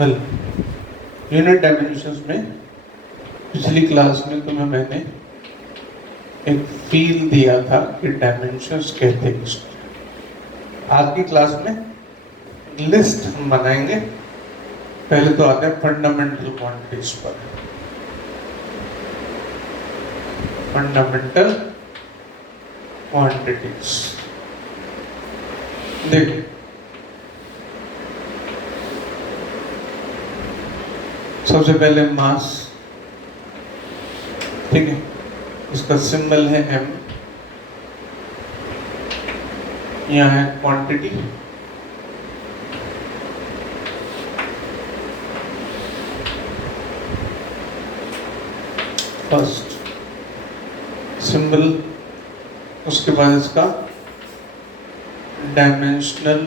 Well, unit dimensions में पिछली class में तुम्हें मैंने एक फील दिया था कि डायमेंशंस कहते किसको। आज की क्लास में लिस्ट हम बनाएंगे। पहले तो आते हैं फंडामेंटल क्वांटिटीज पर। फंडामेंटल क्वांटिटीज देखो, सबसे पहले मास, ठीक है, इसका सिंबल है m, यहाँ है क्वांटिटी, फर्स्ट सिंबल, उसके बाद इसका डायमेंशनल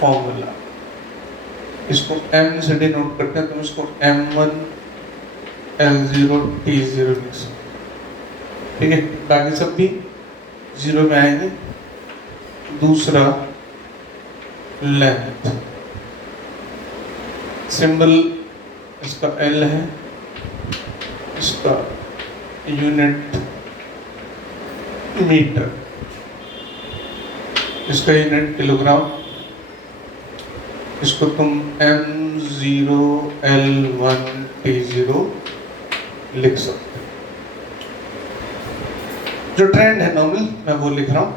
फॉर्मूला, इसको m से डिनोट करते हैं, तुम इसको m1 L0 T0 लिख सकते, ठीक है। बाकी सब भी जीरो में आएंगे। दूसरा लेंथ, सिंबल इसका L है, इसका यूनिट मीटर, इसका यूनिट किलोग्राम, इसको तुम M0 L1 T0 लिख सकते हो। जो ट्रेंड है नॉर्मल मैं वो लिख रहा हूं।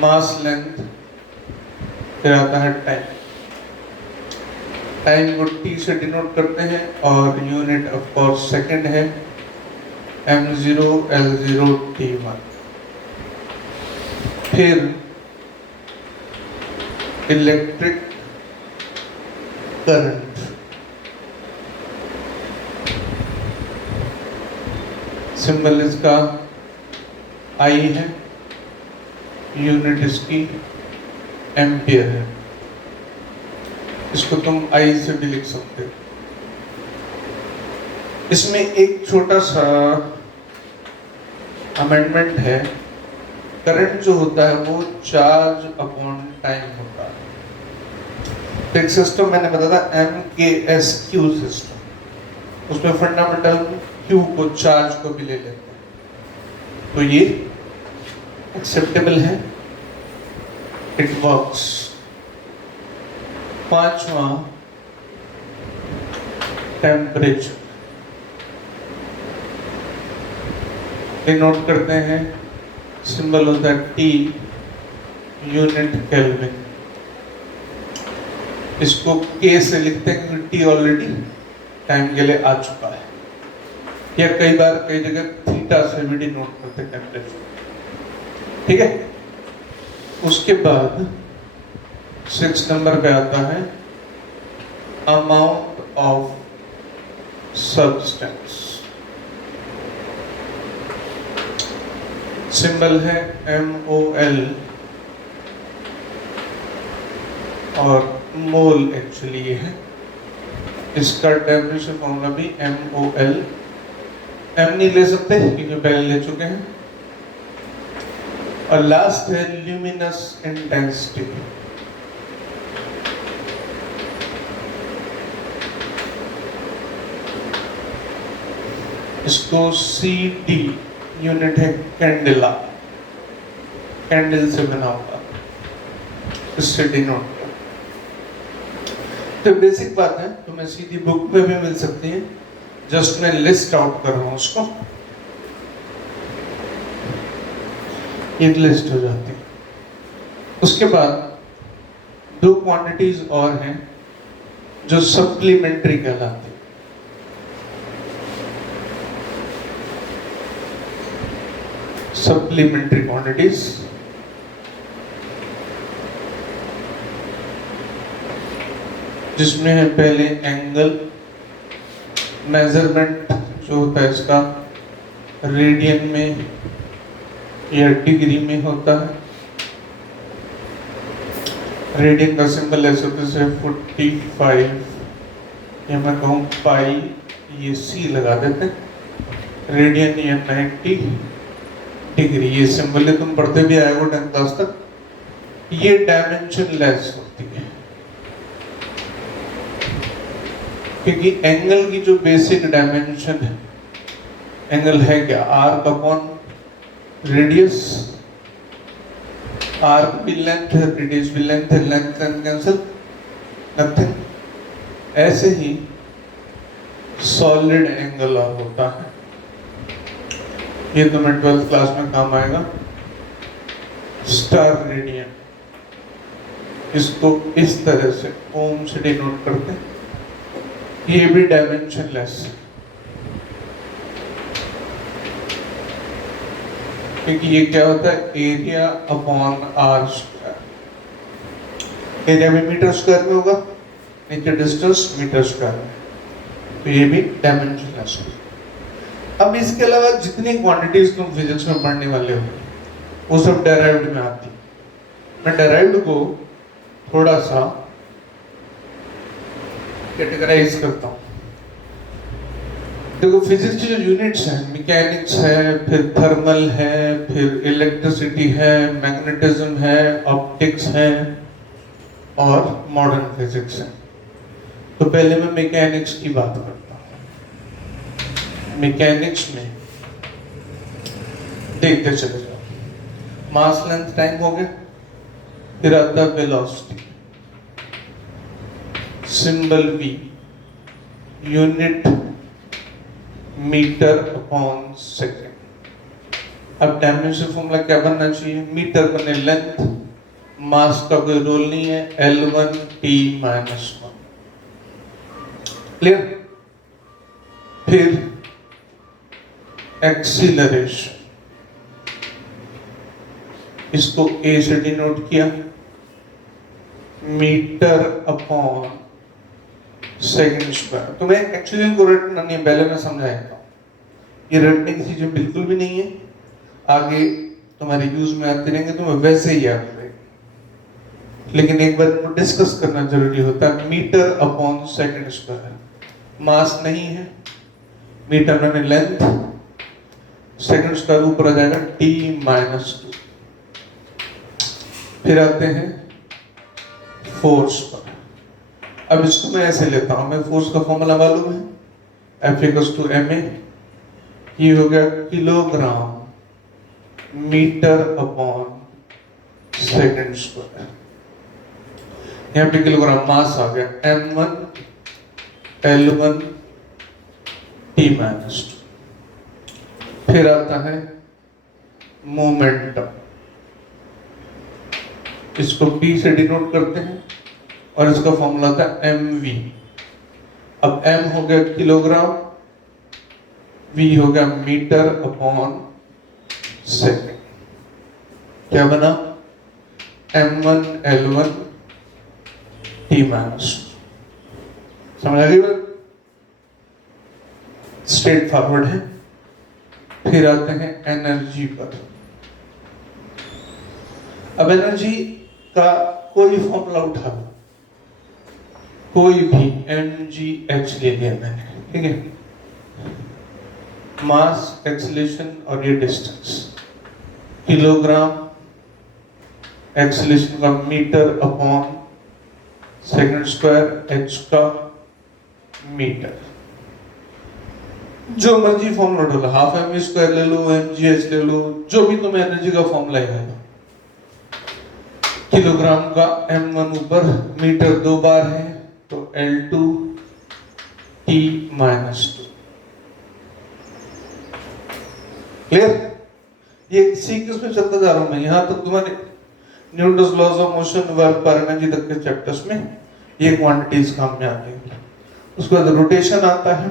मास, लेंथ, फिर आता है टाइम। टाइम को T से डिनोट करते हैं और यूनिट ऑफ कोर्स सेकंड है, M0 L0 T1। फिर इलेक्ट्रिक करंट, सिंबल इसका I है, यूनिट इसकी एम्पियर है, इसको तुम I से भी लिख सकते हो। इसमें एक छोटा सा अमेंडमेंट है, करंट जो होता है वो चार्ज अपॉन टाइम होता है। एक सिस्टम मैंने बताया था MKSQ सिस्टम, उसमें फंडामेंटल Q को, चार्ज को भी ले लेते हैं, तो ये एक्सेप्टेबल है, इट वर्क्स। पांचवा टेम्परेचर, डिनोट करते हैं, सिंबल होता है T, यूनिट केल्विन, इसको K से लिखते हैं क्योंकि T ऑलरेडी टाइम के लिए आ चुका है, या कई बार कई जगह थीटा से भी डिनोट करते हैं टेम्परेचर, ठीक है। उसके बाद 6 नंबर पे आता है अमाउंट ऑफ सब्सटेंस, सिंबल है MOL और मोल एक्चुअली ये है, इसका टेम्परेचर फॉर्मूला भी MOL, M नहीं ले सकते क्योंकि पहले ले चुके हैं। और लास्ट है ल्यूमिनस इंटेंसिटी, इसको CD, यूनिट है कैंडेला, कैंडल से बना होगा, इससे डिनोट। तो बेसिक बात है, तुम्हें सीधी बुक में भी मिल सकती है, जस्ट मैं लिस्ट आउट कर रहा हूं उसको, एक लिस्ट हो जाती है। उसके बाद दो क्वांटिटीज और हैं जो सप्लीमेंट्री कहलाती है। सप्लीमेंट्री क्वांटिटीज, जिसमें है पहले एंगल, मेजरमेंट जो होता है इसका रेडियन में या डिग्री में होता है। रेडियन का सिंबल ऐसे होता है 45, या मैं कहूँ पाई, ये C लगा देते हैं, रेडियन या 90 डिग्री, ये सिंबल तुम पढ़ते भी आए हो 10th क्लास तक। ये डायमेंशन लेस होती है, क्योंकि एंगल की जो बेसिक डायमेंशन है, एंगल है क्या, आर्क अपॉन रेडियस, आर्क भी लेंथ है, रेडियस भी लेंथ है, लेंथ लेंथ कैंसिल, नथिंग। ऐसे ही सॉलिड एंगल होता है, ये तुम्हें 12th क्लास में काम आएगा, स्टार रेडियन। इसको इस तरह से ओम से डिनोट करते हैं, ये भी डायमेंशनलेस है, क्योंकि ये क्या होता है, area upon R square. Area भी मीटर स्क्वायर में होगा, नीचे डिस्टेंस मीटर स्क्वायर में, तो ये भी डायमेंशनलेस है। अब इसके अलावा जितनी क्वांटिटीज तुम फिजिक्स में पढ़ने वाले हो वो सब डेराइव्ड में आती है। मैं डेराइव्ड को थोड़ा सा कैटेगराइज करता हूँ। देखो फिजिक्स की जो यूनिट्स हैं, मैकेनिक्स है, फिर थर्मल है, फिर इलेक्ट्रिसिटी है, मैग्नेटिज्म है, ऑप्टिक्स है और मॉडर्न फिजिक्स है। तो पहले मैं मैकेनिक्स की बात करता हूँ। मैकेनिक्स में देखते चले जाओ, मास लेंथ टाइम हो गया, फिर आता है velocity, symbol V, unit metre upon second. अब डायमेंशन फॉर्मूला क्या बनना चाहिए, मीटर बने लेंथ, मास का कोई रोल नहीं है, L1 T माइनस 1। क्लियर। फिर एक्सीलरेशन, इसको A से डिनोट किया, मीटर अपॉन सेकेंड स्क्वायर। तुम्हें एक्चुअली इनको रटना नहीं है, पहले मैं समझाया था, ये रटने की चीजें बिल्कुल भी नहीं है, आगे तुम्हारे यूज में आते रहेंगे, तुम्हें वैसे ही याद रहेगा। लेकिन एक बार डिस्कस करना जरूरी होता है, मीटर अपॉन सेकेंड स्क्वायर। मास नहीं है, मीटर मैंने लेंथ, सेकेंड स्क्वायर ऊपर आ जाएगा T माइनस 2। फिर आते हैं फोर्स पर। अब इसको मैं ऐसे लेता हूं, मैं फोर्स का फॉर्मूला मालूम है, F इक्वल्स टू ma, ये हो गया kilogram metre upon second square. यहाँ पे किलोग्राम मास आ गया, m1 L1 T माइनस 2। फिर आता है मोमेंटम, इसको P से डिनोट करते हैं और इसका फॉर्मूला होता है mv। अब m हो गया किलोग्राम, v हो गया मीटर अपॉन सेकेंड। क्या बना, m1 L1 T माइनस। समझ आ गई बात, स्ट्रेट फॉरवर्ड है। फिर आते हैं एनर्जी पर। अब एनर्जी का कोई फॉर्मूला उठा लो, कोई भी, mgh ले लिया मैंने, ठीक है, मास, एक्सीलरेशन और ये डिस्टेंस, किलोग्राम एक्सीलरेशन का metre upon second square, h का मीटर। जो मर्जी फॉर्मूला डालो, हाफ mv स्क्वायर ले लो, mgh ले लो, जो भी तुम्हें एनर्जी का फॉर्मूला है। किलोग्राम का m1 ऊपर, मीटर 2 बार है तो L2 T माइनस 2। क्लियर। ये सीक्वेंस में चलता जा रहा हूं मैं, यहां तक तुम्हारे Newton's laws of motion, work पर एनर्जी तक के चैप्टर्स में ये क्वांटिटीज काम में आती हैं। उसके बाद रोटेशन आता है।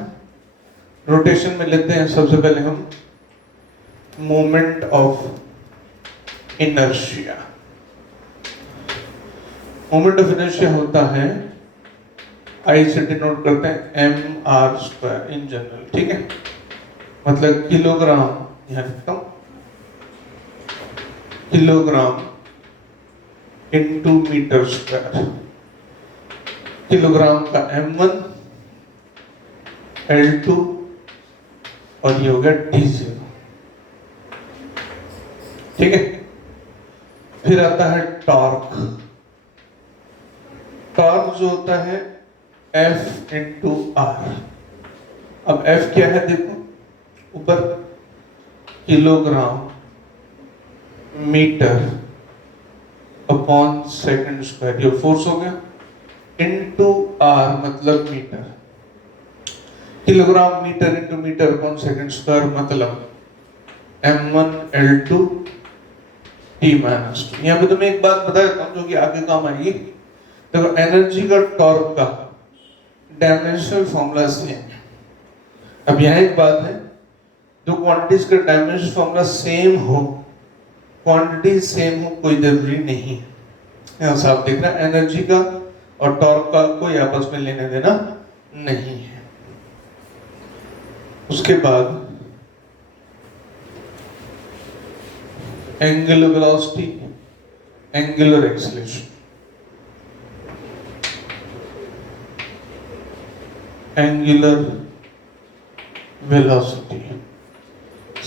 रोटेशन में लेते हैं सबसे पहले हम moment of inertia. Moment of inertia होता है, आई से डिनोट करते हैं mr स्क्वायर इन जनरल, ठीक है, मतलब किलोग्राम, यहां लिखता हूं, kilogram into metre square. Kilogram का m1 L2 और ये हो गया T0, ठीक है। फिर आता है टॉर्क। टॉर्क जो होता है F इंटू आर। अब F क्या है देखो, ऊपर kilogram metre upon second square, ये फोर्स हो गया, इंटू आर मतलब metre, kilogram metre into metre upon second square मतलब m1L2 T-2। यहाँ पे तुम्हें एक बात बता देता हूँ जो कि आगे काम आएगी। देखो एनर्जी का टॉर्क का डायमेंशनल फॉर्मूला सेम है। अब यहाँ एक बात है, जो क्वांटिटीज का डायमेंशनल फॉर्मूला सेम हो, क्वांटिटी सेम हो कोई जरूरी नहीं है। यहाँ साफ दिख रहा है एनर्जी का और टॉर्क का कोई आपस में लेने देना नहीं है। उसके बाद angular velocity, angular acceleration, angular velocity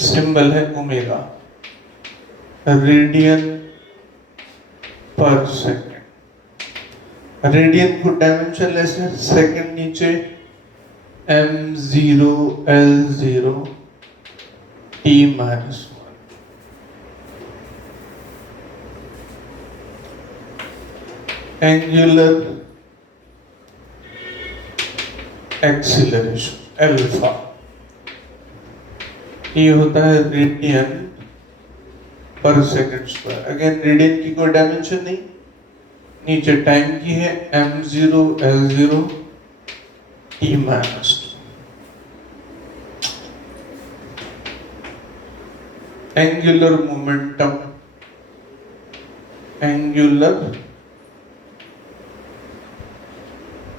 symbol है ओमेगा, रेडियन पर सेकेंड। रेडियन को डायमेंशन लेस है, सेकेंड नीचे m0L0 T-1। Angular acceleration alpha, ये होता है रेडियन पर सेकंड स्क्वायर। अगेन रेडियन की कोई डायमेंशन नहीं, नीचे टाइम की है m0L0 T-2। Angular momentum, angular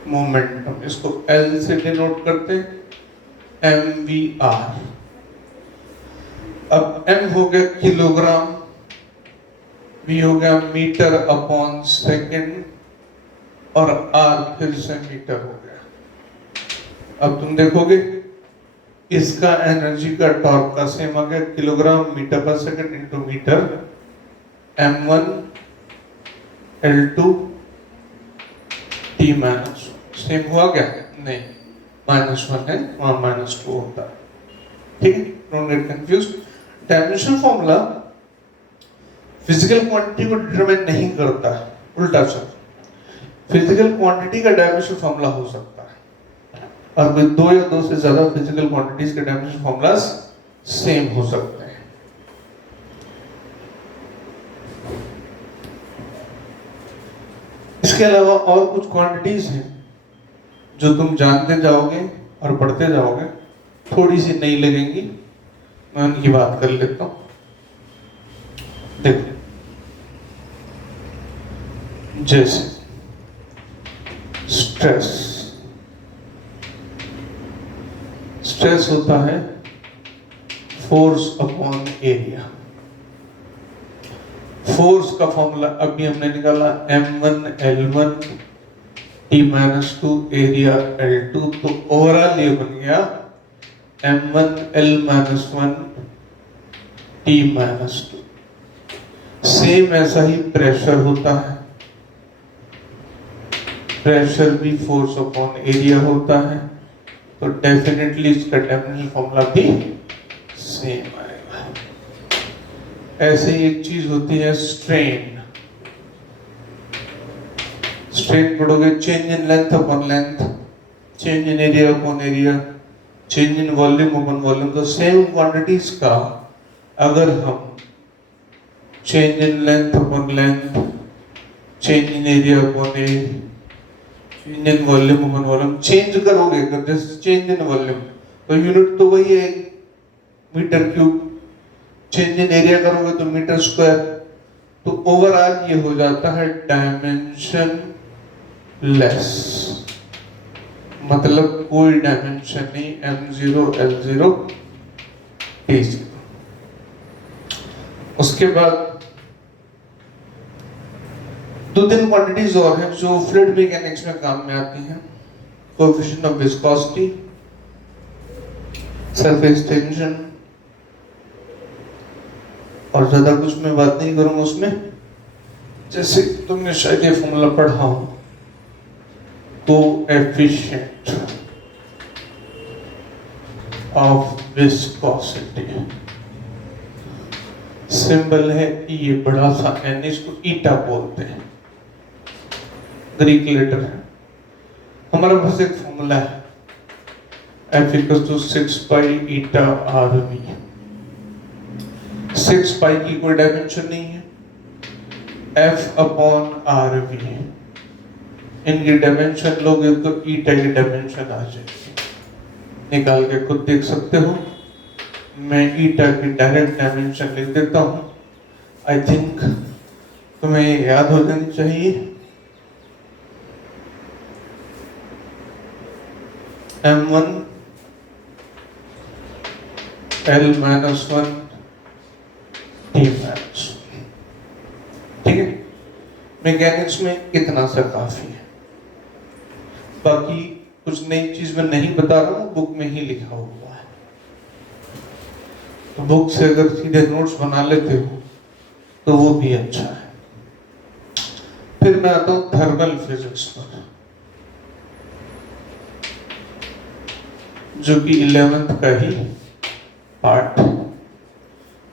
momentum, इसको L से डिनोट करते हैं, mvr। अब m हो गया किलोग्राम, v हो गया मीटर अपॉन सेकंड और r फिर से मीटर हो गया। अब तुम देखोगे इसका एनर्जी का टॉर्क का सेम आ गया, किलोग्राम मीटर पर second into metre, m1L2 T-1। Same हुआ क्या? नहीं, -1 है वहां -2 होता है। ठीक है, don't get confuse. Dimension formula physical quantity को डिटरमाइन नहीं करता है, उल्टा चल, फिजिकल क्वांटिटी का डायमेंशन फॉर्मूला हो सकता है और कोई दो या दो से ज्यादा फिजिकल क्वांटिटीज के डायमेंशन फॉर्मूलाज सेम हो सकते हैं। इसके अलावा और कुछ क्वांटिटीज हैं जो तुम जानते जाओगे और पढ़ते जाओगे, थोड़ी सी नई लगेंगी, मैं उनकी बात कर लेता हूं। देखो, जैसे स्ट्रेस, स्ट्रेस होता है फोर्स अपॉन एरिया। फोर्स का फॉर्मूला अभी हमने निकाला m1L1 T-2 एरिया L2, तो ओवरऑल ये बन गया m1L-1 T-2। सेम ऐसा ही प्रेशर होता है, प्रेशर भी फोर्स अपॉन एरिया होता है, तो डेफिनेटली इसका डायमेंशन फॉर्मूला भी सेम आएगा। ऐसे ही एक चीज होती है स्ट्रेन। स्ट्रेन पढ़ोगे change in length upon length, change in area upon area, change in volume upon volume. तो सेम क्वांटिटीज का अगर हम change in length upon length, change in area upon area, change in volume upon volume change करोगे, जैसे change in volume तो unit तो वही है metre cube, change in area करोगे तो मीटर स्क्वायर, तो ओवरऑल ये हो जाता है डायमेंशन लेस, मतलब कोई डायमेंशन नहीं, m0L0 T0। उसके बाद दो तीन क्वांटिटीज और हैं जो फ्लूइड मैकेनिक्स में काम में आती हैं। Coefficient of viscosity, surface tension, और ज्यादा कुछ मैं बात नहीं करूंगा उसमें। जैसे तुमने शायद ये फॉर्मूला पढ़ा हो, कोएफिशिएंट ऑफ विस्कोसिटी, सिंबल है ये बड़ा सा एन, इसको ईटा बोलते हैं, ग्रीक लेटर है। हमारा पास एक फॉर्मूला है F equal to 6 pi eta R V. 6 pi की कोई डायमेंशन नहीं है, F अपॉन आर वी, इनकी डायमेंशन लोगे तो ईटा की डायमेंशन आ जाएगी, निकाल के खुद देख सकते हो। मैं ईटा की डायरेक्ट डायमेंशन लिख देता हूं, आई थिंक तुम्हें याद हो जानी चाहिए। m1 l minus 1 t minus, ठीक है। मैकेनिक्स में इतना सा काफी है, बाकी कुछ नई चीज मैं नहीं बता रहा हूँ, बुक में ही लिखा हुआ है। तो बुक से अगर सीधे नोट्स बना लेते हो तो वो भी अच्छा है। फिर मैं आता हूँ थर्मल फिजिक्स पर, जो कि 11th का ही पार्ट।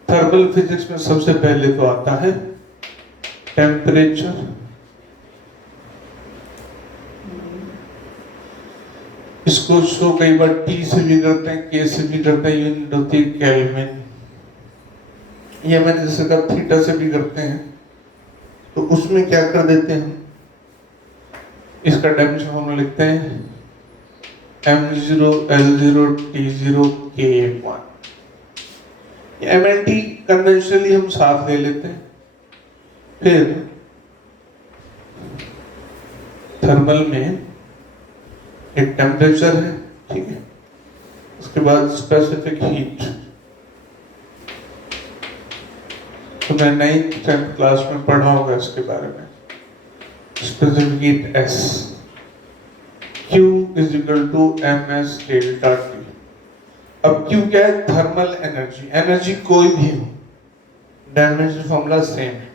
थर्मल फिजिक्स में सबसे पहले तो आता है टेम्परेचर, इसको शो कई बार T से भी करते हैं, K से भी करते हैं, यूनिट होती है केल्विन, या मैंने जैसे कहा थीटा से भी करते हैं। तो उसमें क्या कर देते हैं हम, इसका डायमेंशन हम लिखते हैं m0 l0 t0 k1। mlt conventionally हम साथ ले लेते हैं। फिर थर्मल में एक टेम्परेचर है, ठीक है, उसके बाद स्पेसिफिक हीट, तो मैं 9th 10th क्लास में पढ़ा होगा इसके बारे में। Specific heat S, Q is equal to ms delta T। अब Q क्या है, थर्मल एनर्जी, एनर्जी कोई भी हो, डायमेंशन फॉर्मूला सेम है,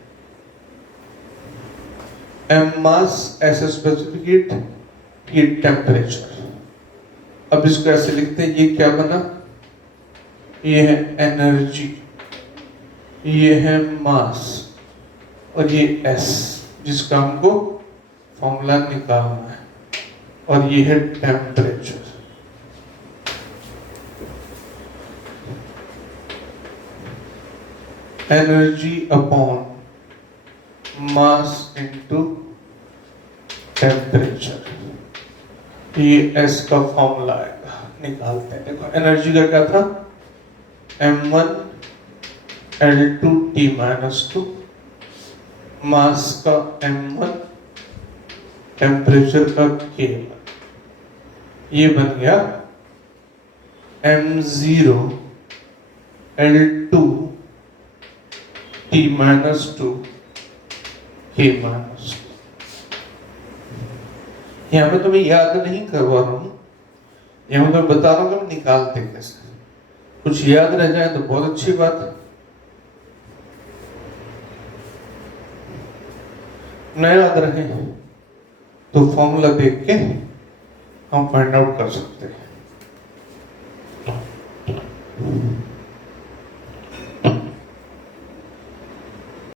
m मास S specific heat, heat temperature. अब इसको ऐसे लिखते हैं, ये क्या बना, ये है एनर्जी, ये है मास, और ये S जिसका हमको फॉर्मूला निकालना है, और ये है temperature. Energy upon mass into temperature, ये S का फॉर्मूला आएगा, निकालते हैं। देखो एनर्जी का क्या था, m1 l2 t माइनस 2, मास का m1, टेम्परेचर का k1, ये बन गया m0 l2 t minus 2 k minus. यहाँ पे तुम्हें याद नहीं करवा रहा हूँ, यहाँ पे बता रहा हूँ कि हम निकालते कैसे। कुछ याद रह जाए तो बहुत अच्छी बात है, न याद रहे तो फॉर्मूला देख के हम फाइंड आउट कर सकते हैं।